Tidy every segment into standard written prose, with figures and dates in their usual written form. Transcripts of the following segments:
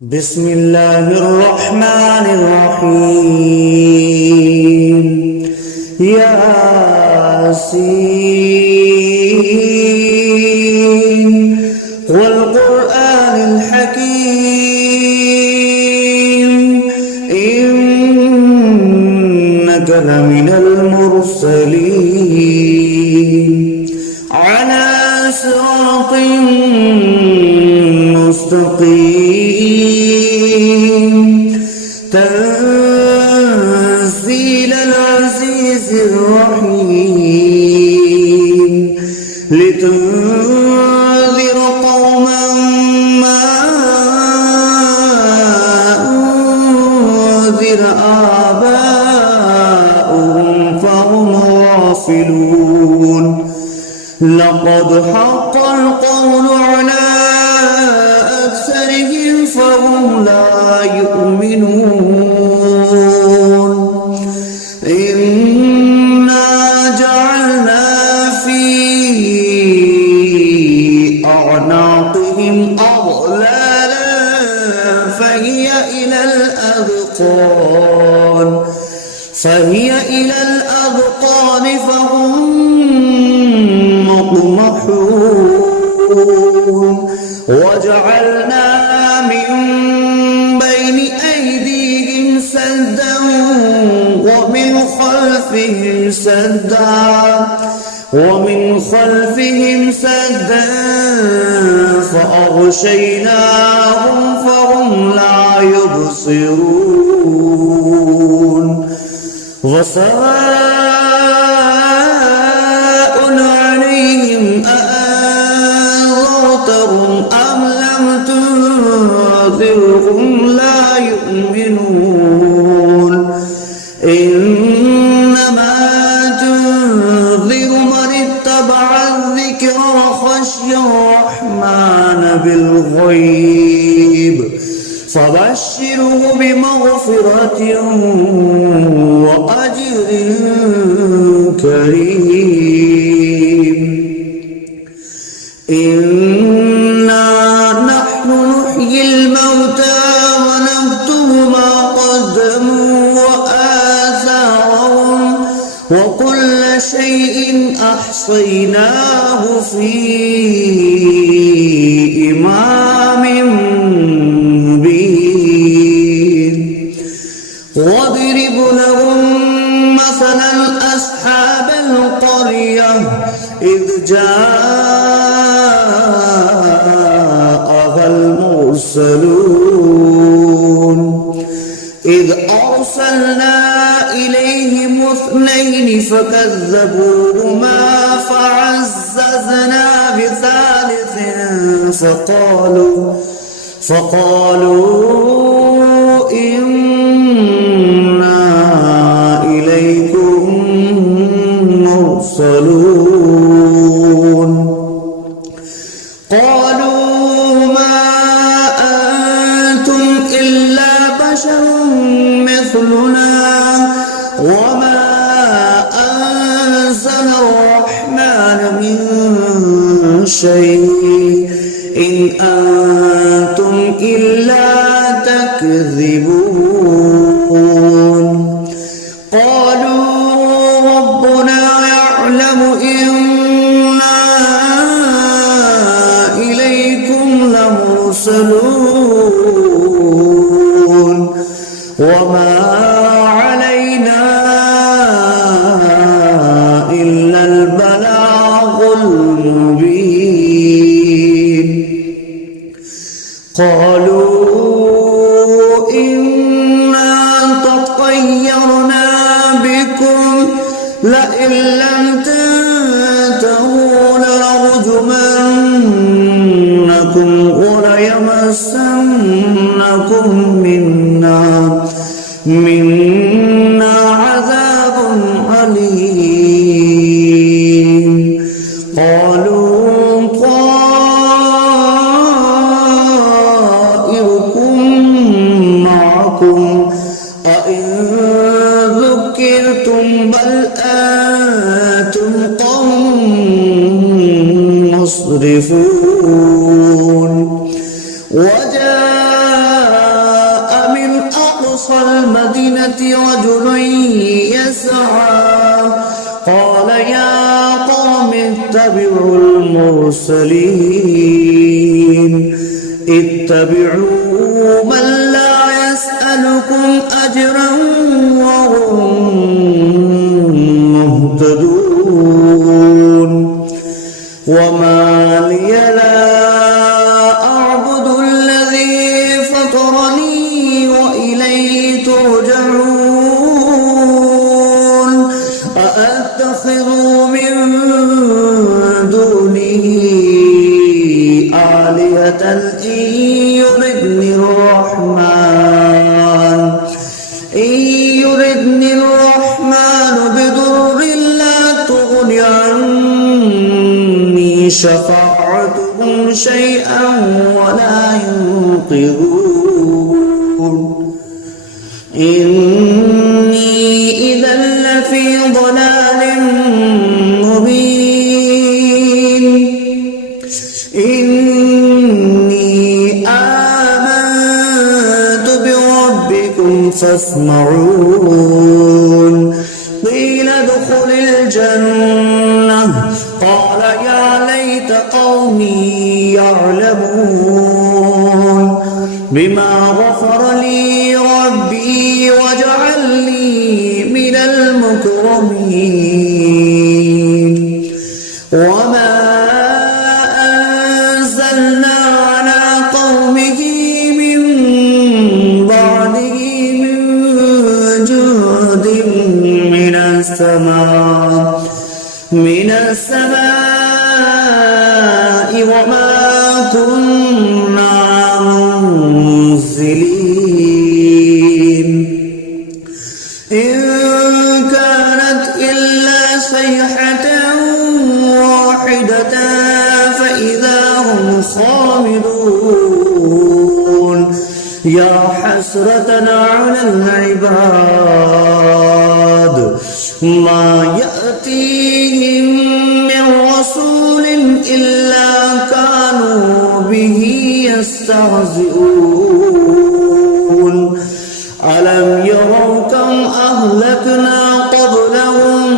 بسم الله الرحمن الرحيم ياسين والقرآن الحكيم إنك لمن المرسلين على صراط مستقيم تنزيل العزيز الرحيم لتنذر قوما ما أنذر آباؤهم فهم غافلون لقد حق القول على أكثرهم فهم لا يؤمنون إنا جعلنا في أعناقهم أغلالا فهي إلى الأذقان فهم مقمحون وجعلنا من بين أيديهم سدا ومن خلفهم سدا فأغشيناهم فهم لا يبصرون وسواء عليهم أأنذرتهم أم لم تنذرهم لا يؤمنون إنما تنذر من اتبع الذكر وخشي الرحمن بالغيب فبشره بمغفرة وأجر كريم إنا نحن نحيي الموتى ونكتب ما قدموا وآثارهم وكل شيء أحصيناه في إمام مبين واضرب لهم مثلا أصحاب القرية إذ جاءها المرسلون إذ أرسلنا إليهم اثنين فكذبوهما فعززنا بثالث فقالوا إنا إليكم مرسلون قالوا ما أنتم إلا بشر مثلنا وما أنزل الرحمن من شيء إن أنتم إلا تكذبون قالوا ربنا يعلم إنا إليكم لمرسلون وما علينا إلا البلاغ المبين قالوا إنا تطيرنا بكم لئن لم تنتهوا لنرجمنكم وليمسنكم منا عذاب أليم قالوا طائركم معكم أئن ذكرتم بل أنتم قوم مسرفون وجاء أقصى المدينة رجل يسعى قال يا قوم اتبعوا المرسلين اتبعوا من لا يسألكم أجرا وهم مهتدون وما لي لا أعبد الذي فطرني وإليه ترجعون أأتخذ من دونه آلهة إن يردني الرحمن بضر لا تغن عني شفاعتهم شيئا ولا ينقذون إني إذا لفي ضلال مبين إني آمنت بربكم فاسمعون قيل ادخل الجنة قال يا ليت قومي يعلمون بما غفر لي ربي وجعلني من المكرمين وما أنزلنا على قومه من بعده من جند من السماء وما كنا منزلين إن كانت إلا صيحة واحدة فإذا هم خامدون يا حسرة على العباد ما يأتيهم من رسول إلا كانوا به يستهزئون ألم يروا كم أهلكنا قبلهم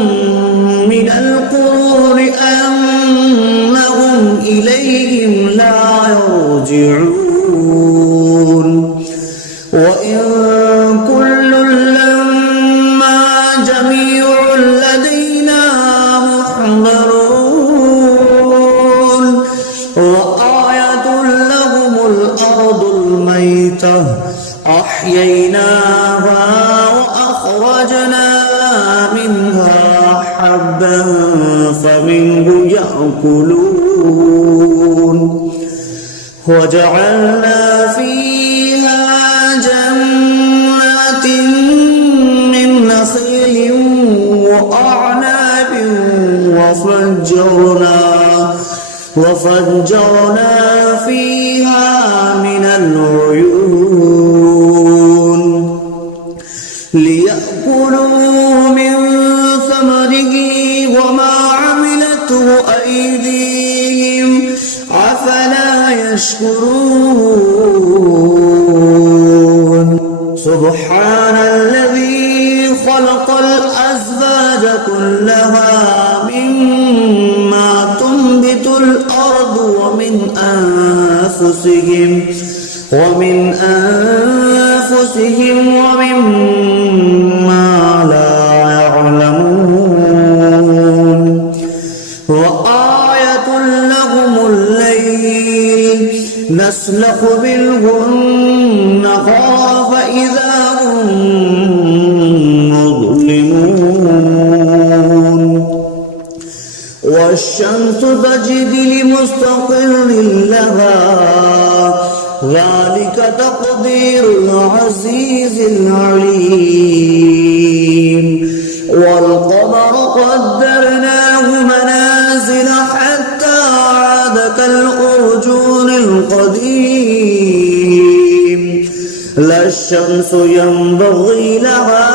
من القرون أنهم إليهم لا يرجعون وإن كل لما جميع لدينا محضرون وآية لهم الأرض الميتة أحييناها وأخرجنا منها حبا فمنه يأكلون وجعلنا فيها جنات من نخيل وأعناب وفجرنا فيها من العيون ليأكلوا من ثمره وما عملته أيديهم أفلا يشكرون سبحان الذي خلق الأزواج كلها مما تنبت الأرض ومن أنفسهم ومما لا يعلمون وآية لهم الليل نسلخ منه النهار فإذا هم مظلمون والشمس تجري لمستقر لها ذلك تقدير العزيز العليم والقمر قدرناه منازل حتى عاد كالأرجون القديم لا الشمس ينبغي لها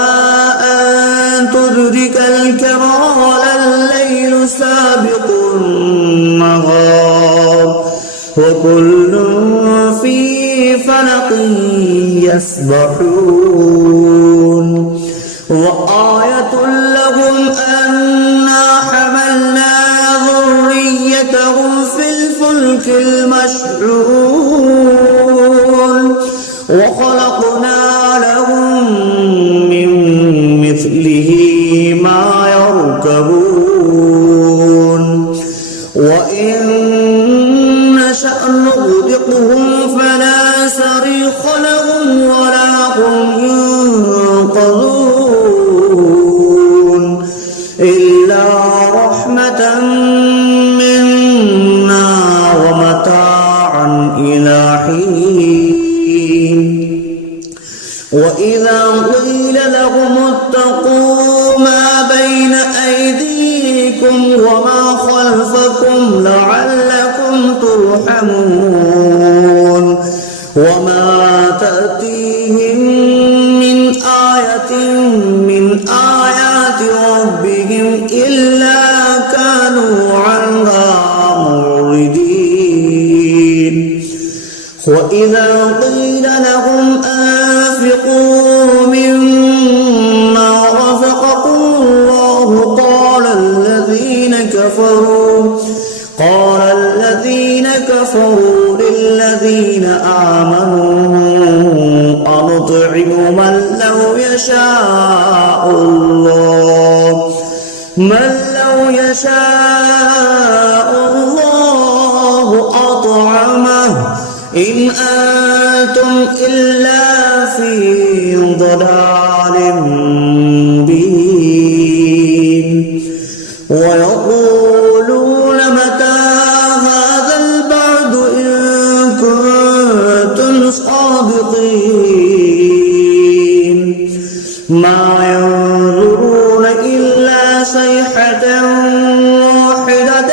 أن تدرك الكمال الليل سابق النهار وكل في فلق يسبحون وخلقنا لهم من مثله ما يركبون وإن نشأ نغرقهم فلا صريخ لهم ولا هم ينقذون إلا رحمة منا ومتاعا إلى حين وإذا قيل لهم اتقوا ما بين أيديكم وما خلفكم لعلكم ترحمون وما تأتيهم من آية من آيات ربهم إلا كانوا عنها معرضين وإذا قيل لهم أنفقوا مما رزقكم الله قال الذين كفروا للذين آمنوا أنطعم من لو يشاء الله أطعمه إن أنتم إلا في ضلال مبين ويقولون متى هذا البعد إن كنتم صادقين ما ينظرون إلا صيحة واحدة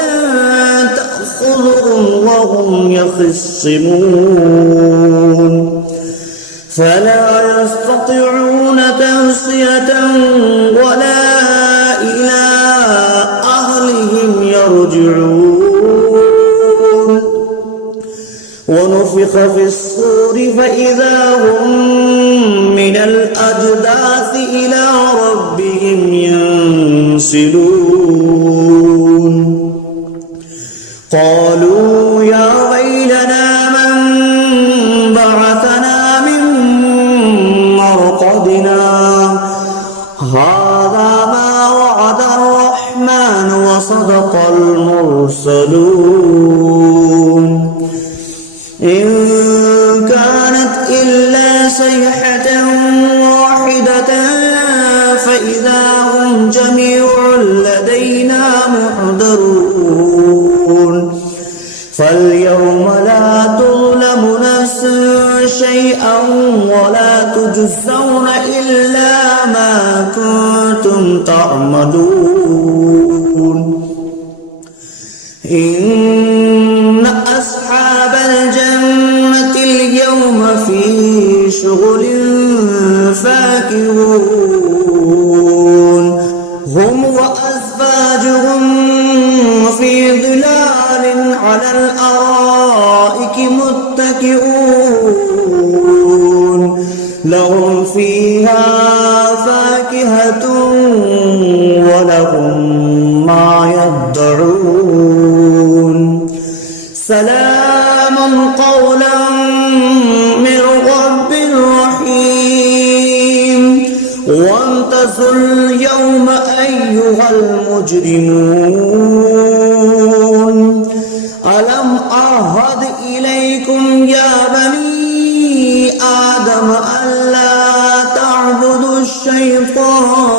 تأخذهم وهم يخصمون فلا يستطيعون توصية ولا إلى أهلهم يرجعون ونفخ في الصور فإذا هم من الأجداث إلى ربهم ينسلون قالوا يا ويلنا من بعثنا من مرقدنا هذا ما وعد الرحمن وصدق المرسلون إن كانت إلا صيحة واحدة فإذا هم جميع لدينا محضرون فاليوم لا تظلم نفس شيئا ولا تجزون إلا ما كنتم تعملون إن أصحاب الجنة اليوم في شغل فاكهون هم وأزواجهم في ظلال على الأرائك متكئون لهم فيها فاكهة ولهم ما يدعون سلام قولا من رب رحيم وامتازوا اليوم أيها المجرمون ألم أعهد إليكم يا بني آدم ألا تعبدوا الشيطان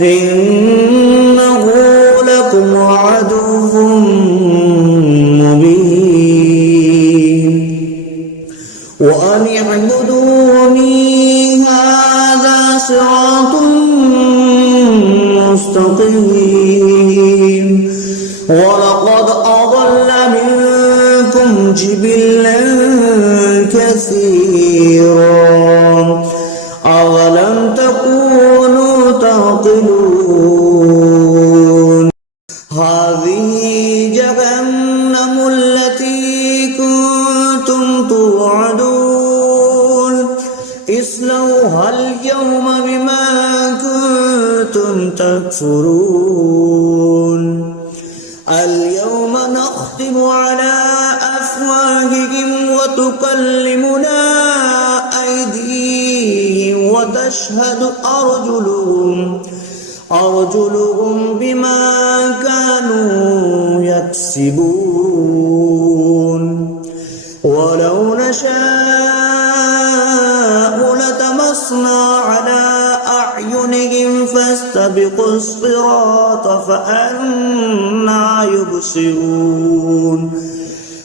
إنه لكم عدو مبين وأن اعبدوني هذا صراط مستقيم ولقد أضل منكم جبلا كثيرا أولم تكونوا تعقلون هذه جهنم التي كنتم توعدون اصلوها اليوم بما كنتم تكفرون اليوم نختم على أفواههم وتكلمنا أيديهم وتشهد أرجلهم بما كانوا يكسبون ولو نشاء لطمسنا على أعينهم فاستبقوا الصراط فأنى يبصرون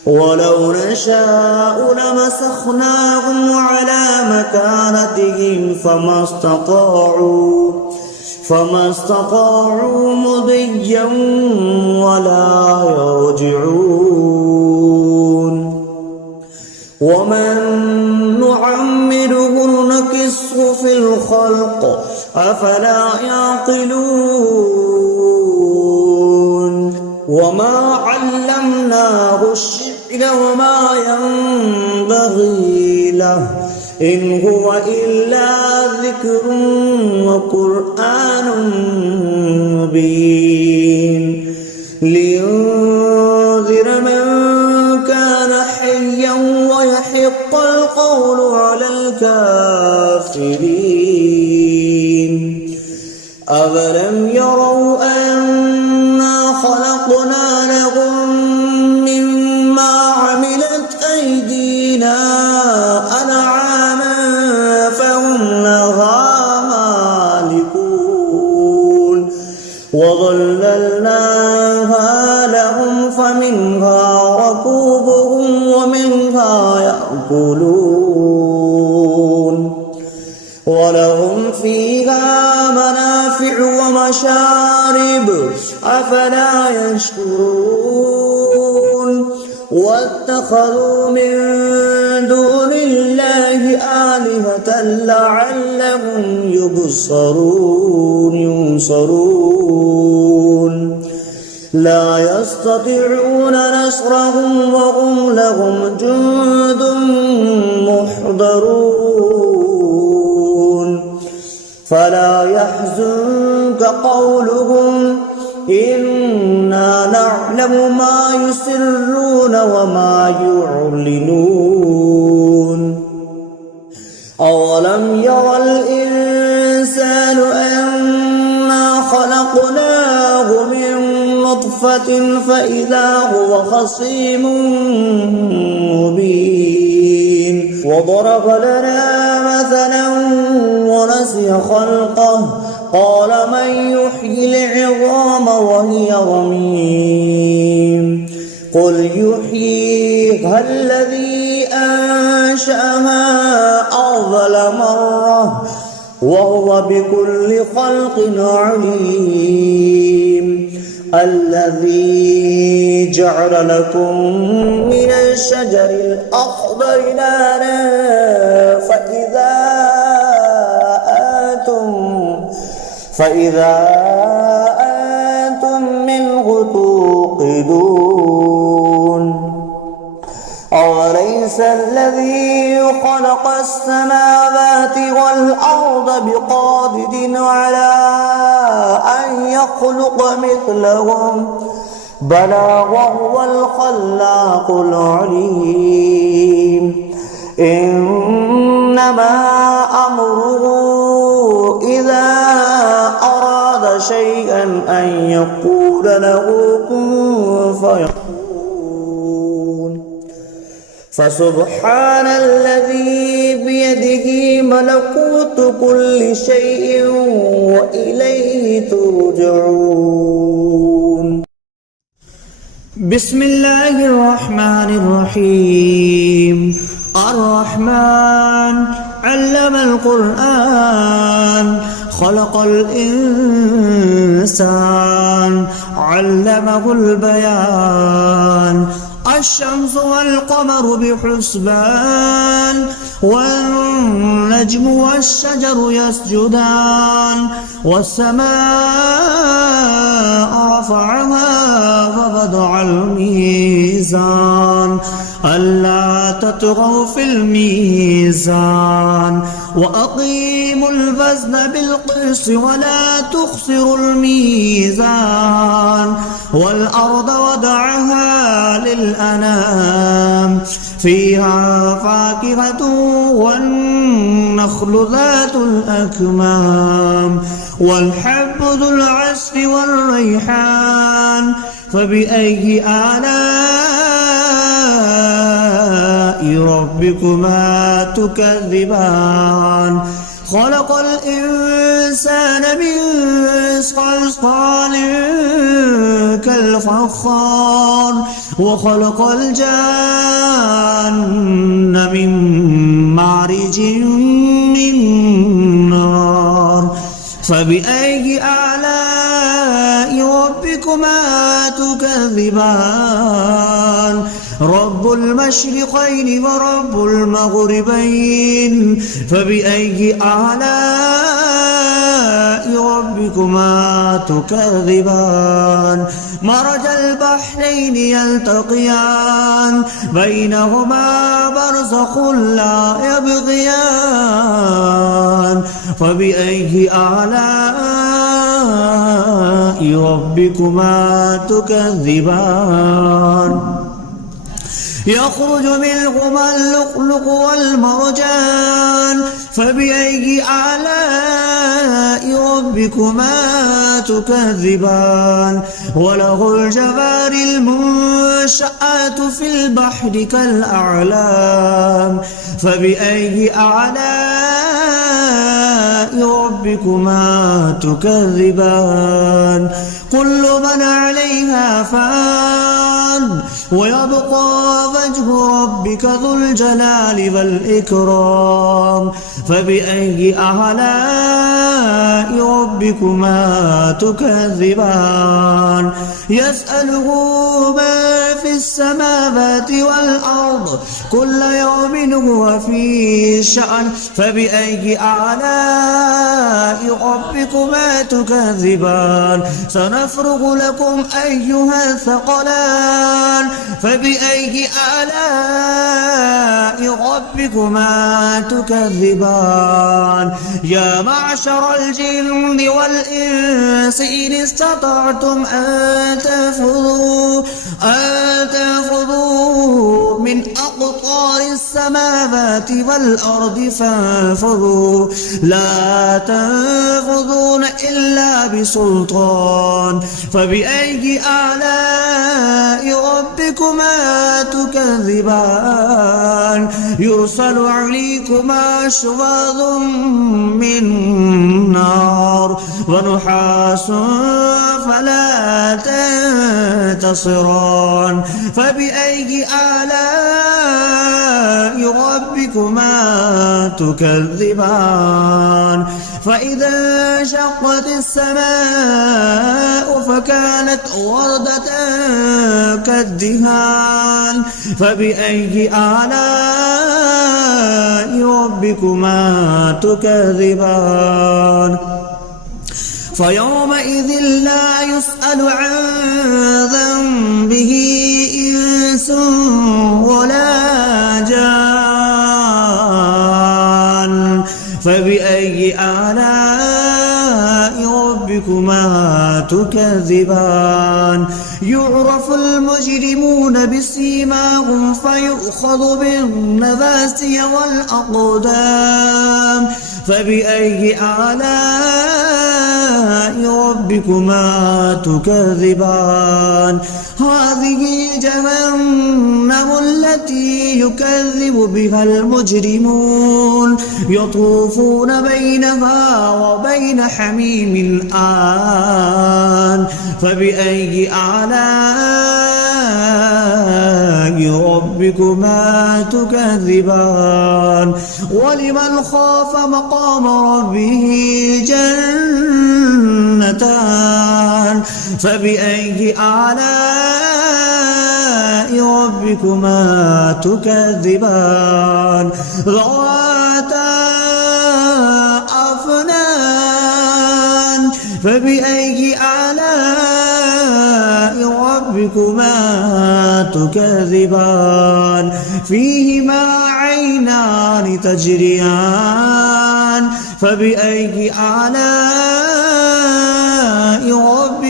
ولو نشاء لمسخناهم على مكانتهم فما استطاعوا مضيا ولا يرجعون ومن نعمره نكسه في الخلق أفلا يعقلون وما علمناه الشعر وما ينبغي له إن هو إلا ذكر وقرآن مبين لينذر من كان حيا ويحق القول على الكافرين أولم يروا أنا خلقنا لهم مما عملت أيدينا أنعاما فهم لها مالكون وظللناها لهم فمنها ركوبهم ومنها يأكلون ولهم فيها منافع ومشارب أفلا يشكرون واتخذوا من دون الله آلهة لعلهم ينصرون لا يستطيعون نصرهم وهم لهم جند محضرون فلا يحزنك قولهم إنا نعلم ما يسرون وما يعلنون أولم ير الإنسان أنا خلقناه من نطفة فإذا هو خصيم مبين وضرب لنا مثلا ونسي خلقه قال من يحيي العظام وهي رميم قل يحييها الذي أنشأها أول مرة وهو بكل خلق عليم الذي جعل لكم من الشجر الأخضر نارا فإذا أنتم منه توقدون أوليس الذي خلق السماوات والأرض بقادر على أن يخلق مثلهم بلى وهو الخلاق العليم إنما أمره إذا أراد شيئا أن يقول له كن فيكون فسبحان الذي بيده ملكوت كل شيء وإليه ترجعون بسم الله الرحمن الرحيم الرحمن علم القرآن خلق الإنسان علمه البيان الشمس والقمر بحسبان والنجم والشجر يسجدان والسماء رفعها ووضع الميزان ألا تطغوا في الميزان وأقيموا الوزن بالقسط ولا تخسروا الميزان والأرض وضعها للأنام فيها فاكهة والنخل ذات الأكمام والحب ذو العصف والريحان فبأي آلاء ربكما تكذبان خلق الإنسان من صلصال كالفخار وخلق الجان من مارج من نار فبأي آلاء ربكما تكذبان رب المشرقين ورب المغربين فبأي آلاء ربكما تكذبان مرج البحرين يلتقيان بينهما برزخ لا يبغيان فبأي آلاء ربكما تكذبان يخرج منهما اللؤلؤ والمرجان فبأي آلاء ربكما تكذبان وله الجوار المنشآت في البحر كالأعلام فبأي آلاء ربكما تكذبان كل من عليها فان ويبقى وجه ربك ذو الجلال والإكرام فبأي آلاء ربكما تكذبان يسأله ما في السماوات والأرض كل يوم هو في شأن فبأي آلاء ربكما تكذبان سنفرغ لكم أيها الثقلان فبأي آلاء ربكما تكذبان يا معشر الجن والإنس إن استطعتم أن تنفذوا من أقطار السماوات والأرض فانفذوا لا تنفذون إلا بسلطان فبأي آلاء ربكما تكذبان يرسل عليكما شواظ من نار ونحاس فلا تنتصران فبأي آلاء ربكما تكذبان فإذا انشقت السماء فكانت وردة كالدهان فبأي آلاء ربكما تكذبان فيومئذ لا يسأل عن ذنبه إنس ولا جان فبأي آلاء ربكما تكذبان يعرف المجرمون بسيماهم فيؤخذ بالنواسي والأقدام فبأي آلاء ربكما تكذبان هذه جهنم التي يكذب بها المجرمون يطوفون بينها وبين حميم آن فبأي آلاء ربكما تكذبان ولمن خاف مقام ربه جنتان فبأي آلاء ربكما تكذبان ذواتا أفنان فبأي آلاء ربكما تكذبان فيهما عينان تجريان فبأي آلاء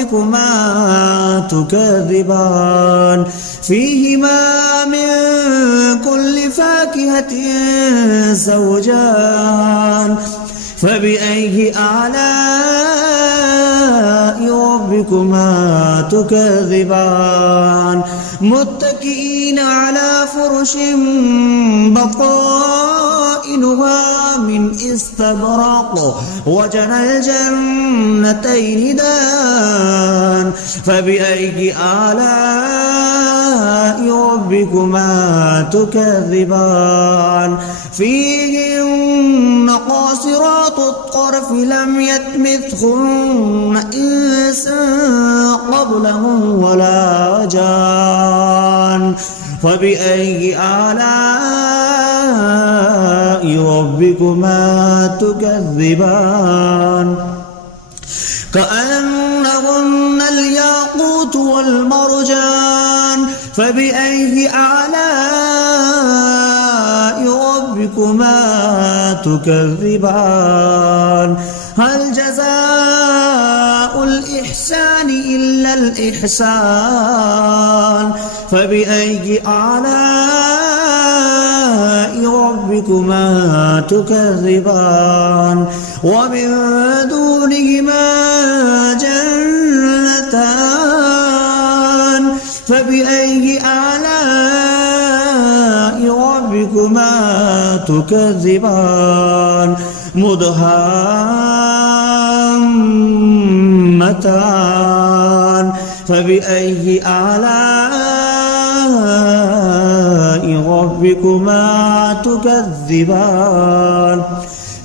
ربكما تكذبان فيهما من كل فاكهة زوجان فبأي آلاء ربكما تكذبان متكئين على فرش بطائنها من استبرق وجنى الجنتين دان فبأي آلاء ربكما تكذبان فيهن قاصرات الطرف لم يطمثهن إنس قبلهم ولا جان فبأي آلاء ربكما تكذبان كأنهن الياقوت والمرجان فبأي آلاء ربكما تكذبان هل جزاء الإحسان إلا الإحسان فبأي آلاء ربكما تكذبان ومن دونهما جنتان فبأي آلاء ربكما تكذبان مدهامتان فبأي آلاء ربكما تكذبان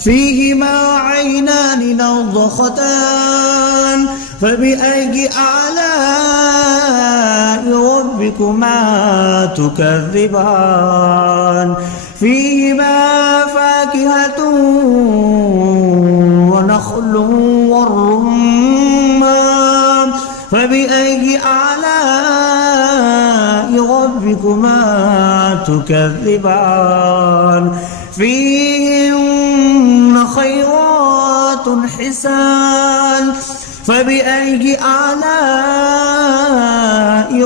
فيهما عينان نضختان فبأي آلاء ربكما تكذبان فيهما فاكهة ونخل والرمان فبأي آلاء ربكما تكذبان فيهن خيرات حسان فبأي آلاء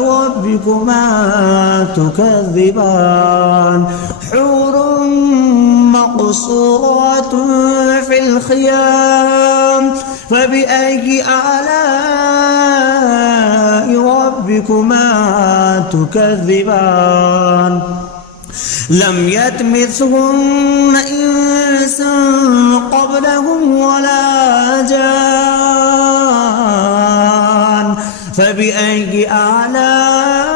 ربكما تكذبان حور مقصورات في الخيام فبأي آلاء ربكما تكذبان لم يطمثهن إنس قبلهم ولا جان فبأي آلاء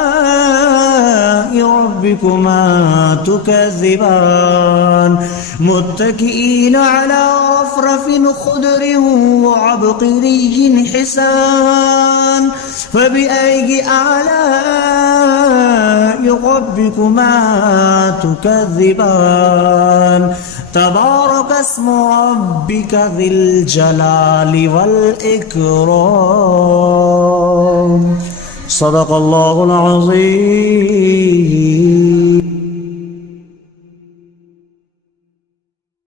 ربكما تكذبان متكئين على رفرف خضر وعبقري حسان فبأي آلاء ربكما تكذبان تبارك اسم ربك ذي الجلال والإكرام صدق الله العظيم.